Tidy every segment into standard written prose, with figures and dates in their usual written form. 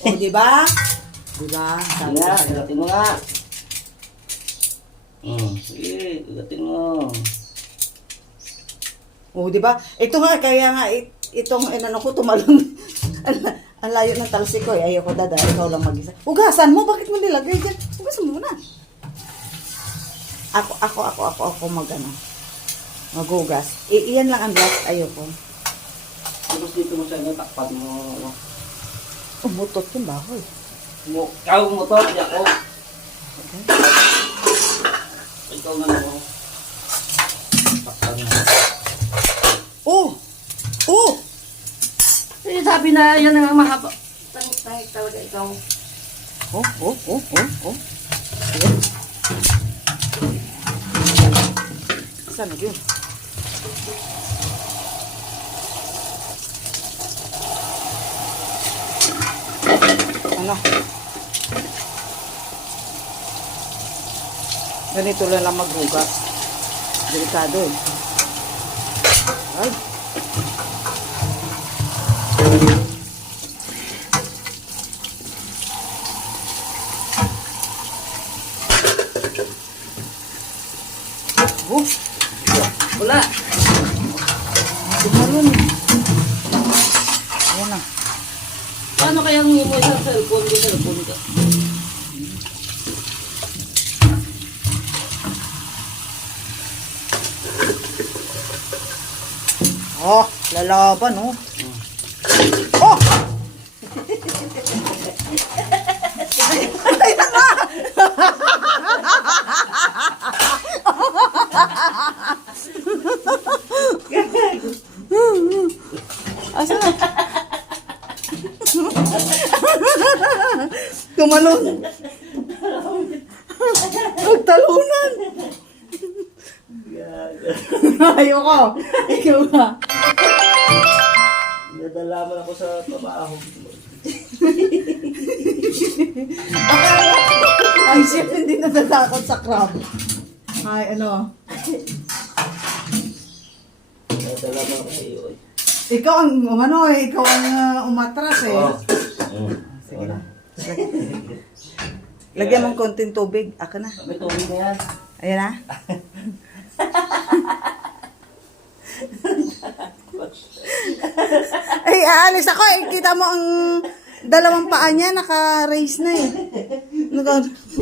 O, di ba? Di ba? Sige nga, ugatin mo nga. Sige, ugatin mo. O, di ba? Ito nga, kaya nga, itong inano ko tumalon. Ang layo ng talsik ko. Ayoko dada, ikaw lang mag-isa. Ugasan mo, bakit mo nilagay dyan? Ugasan mo muna. Ako mag-ano. Magugas. Iyan lang ang last, ayoko. Tapos dito mo siya, takpan mo. Umutot yung bahoy. Ikaw mo to, hindi ako. Okay. Ikaw na mo. Takpan mo. Oh! Oh! Eh, sabi na, yan ang mahaba. Tangik talaga ikaw. Oh. Ayan. Saan na yun? Ano? Ganito lang maghugas. Delikado eh. Ay. Oh, Wala. tumalon. Ayan na. Paano kaya mo isang cellphone ka? Oh, lalaban oh. Oh! Ay na nga! Asa na? Tumalon. Nagtalunan. Ayoko. Ikaw nga. Nadalaman ako sa trabaho. Ay, chef, hindi natatakot sa crab. Ay, ano? Nadalaman ako sa iyo. Ikaw ang, ikaw ang umatras eh. Sige na. Lagyan mong konting tubig. Aka na. May tubig na yan. Ayan na. Ay, aalis ako eh. Kita mo ang dalawang paa niya, naka-raise na eh.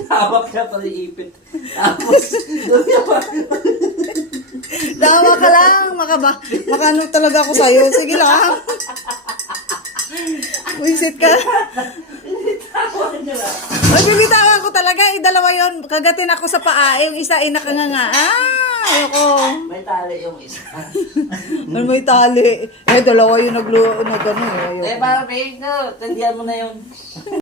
Hawak na pala ipit. Tapos, doon niya pa. Dawa ka lang. Makano talaga ako sa'yo. Sige lang. Wisit ka. Ay, bibitawan ko talaga. Dalawa yun. Kagatin ako sa paa. Yung isa ay nakanganga. Ayoko. May tali yung isa. Ano may tali? Dalawa yung nag-ano eh. Ayoko. Parang babe, no, tandihan mo na yun.